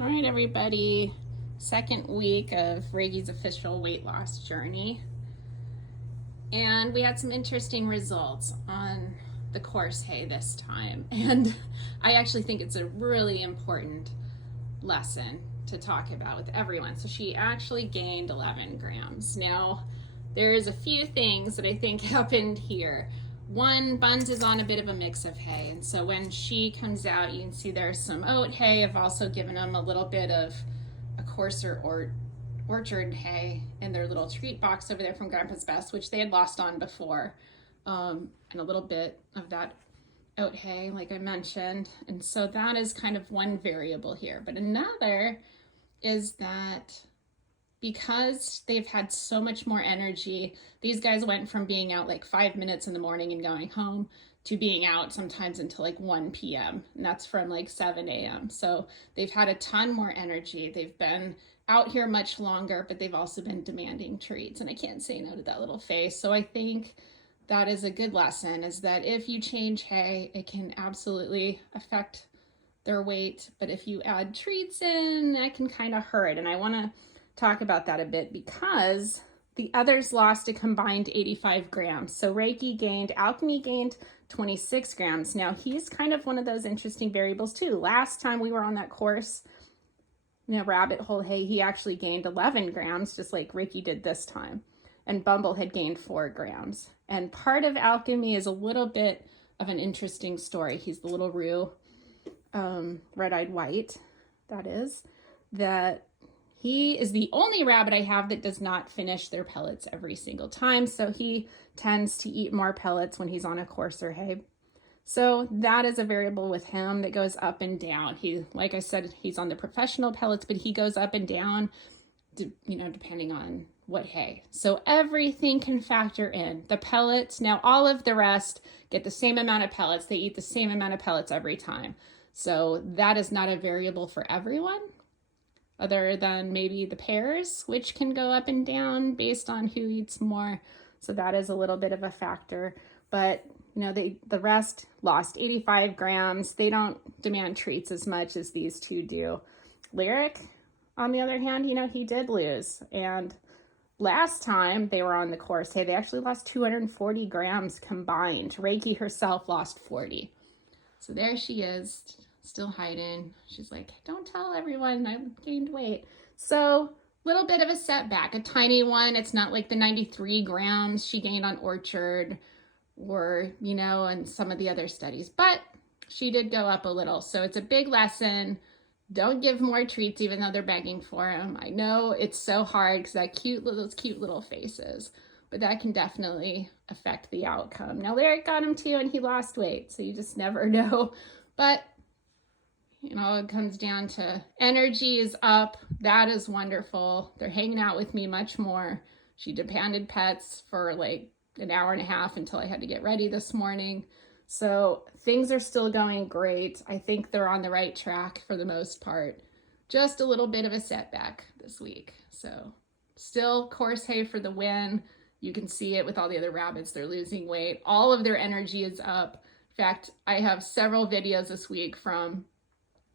All right, everybody. Second week of Reiki's official weight loss journey. And we had some interesting results on the coarse hay this time. And I actually think it's a really important lesson to talk about with everyone. So she actually gained 11 grams. Now, there's a few things that I think happened here. One, Buns is on a bit of a mix of hay, and so when she comes out, you can see there's some oat hay. I've also given them a little bit of a coarser orchard hay in their little treat box over there from Grandpa's Best, which they had lost on before, and a little bit of that oat hay, like I mentioned. And so that is kind of one variable here. But another is that because they've had so much more energy, these guys went from being out like 5 minutes in the morning and going home to being out sometimes until like 1 p.m. And that's from like 7 a.m. So they've had a ton more energy. They've been out here much longer, but they've also been demanding treats. And I can't say no to that little face. So I think that is a good lesson, is that if you change hay, it can absolutely affect their weight. But if you add treats in, that can kind of hurt. And I want to talk about that a bit because the others lost a combined 85 grams. So Alchemy gained 26 grams. Now he's kind of one of those interesting variables too. Last time we were on that course, rabbit hole hay, he actually gained 11 grams, just like Reiki did this time. And Bumble had gained 4 grams. And part of Alchemy is a little bit of an interesting story. He's the little Roo, red-eyed white, that he is the only rabbit I have that does not finish their pellets every single time. So he tends to eat more pellets when he's on a coarser hay. So that is a variable with him that goes up and down. Like I said, he's on the professional pellets, but he goes up and down, depending on what hay. So everything can factor in. The pellets, now all of the rest get the same amount of pellets. They eat the same amount of pellets every time. So that is not a variable for everyone, other than maybe the pairs, which can go up and down based on who eats more. So that is a little bit of a factor. But, the rest lost 85 grams. They don't demand treats as much as these two do. Lyric, on the other hand, he did lose. And last time they were on the course hay, they actually lost 240 grams combined. Reiki herself lost 40. So there she is, still hiding. She's like, don't tell everyone I gained weight. So little bit of a setback, a tiny one. It's not like the 93 grams she gained on Orchard or, and some of the other studies, but she did go up a little. So it's a big lesson. Don't give more treats, even though they're begging for them. I know it's so hard because those cute little faces, but that can definitely affect the outcome. Now, Lyric got him too, and he lost weight, so you just never know. But, it comes down to energy is up. That is wonderful. They're hanging out with me much more. She demanded pets for like an hour and a half until I had to get ready this morning. So things are still going great. I think they're on the right track for the most part. Just a little bit of a setback this week. So still coarse hay for the win. You can see it with all the other rabbits. They're losing weight. All of their energy is up. In fact, I have several videos this week from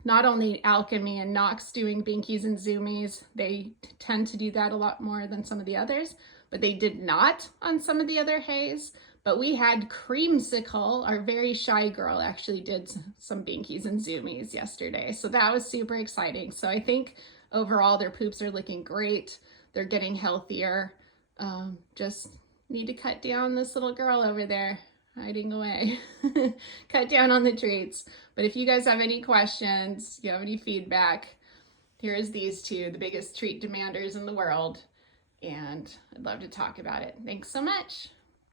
not only Alchemy and Knox doing binkies and zoomies. They tend to do that a lot more than some of the others, but they did not on some of the other hays. But we had Creamsicle, our very shy girl, actually did some binkies and zoomies yesterday. So that was super exciting. So I think overall their poops are looking great. They're getting healthier. Just need to cut down this little girl over there hiding away. Cut down on the treats. But if you guys have any questions, you have any feedback, here's these two, the biggest treat demanders in the world. And I'd love to talk about it. Thanks so much.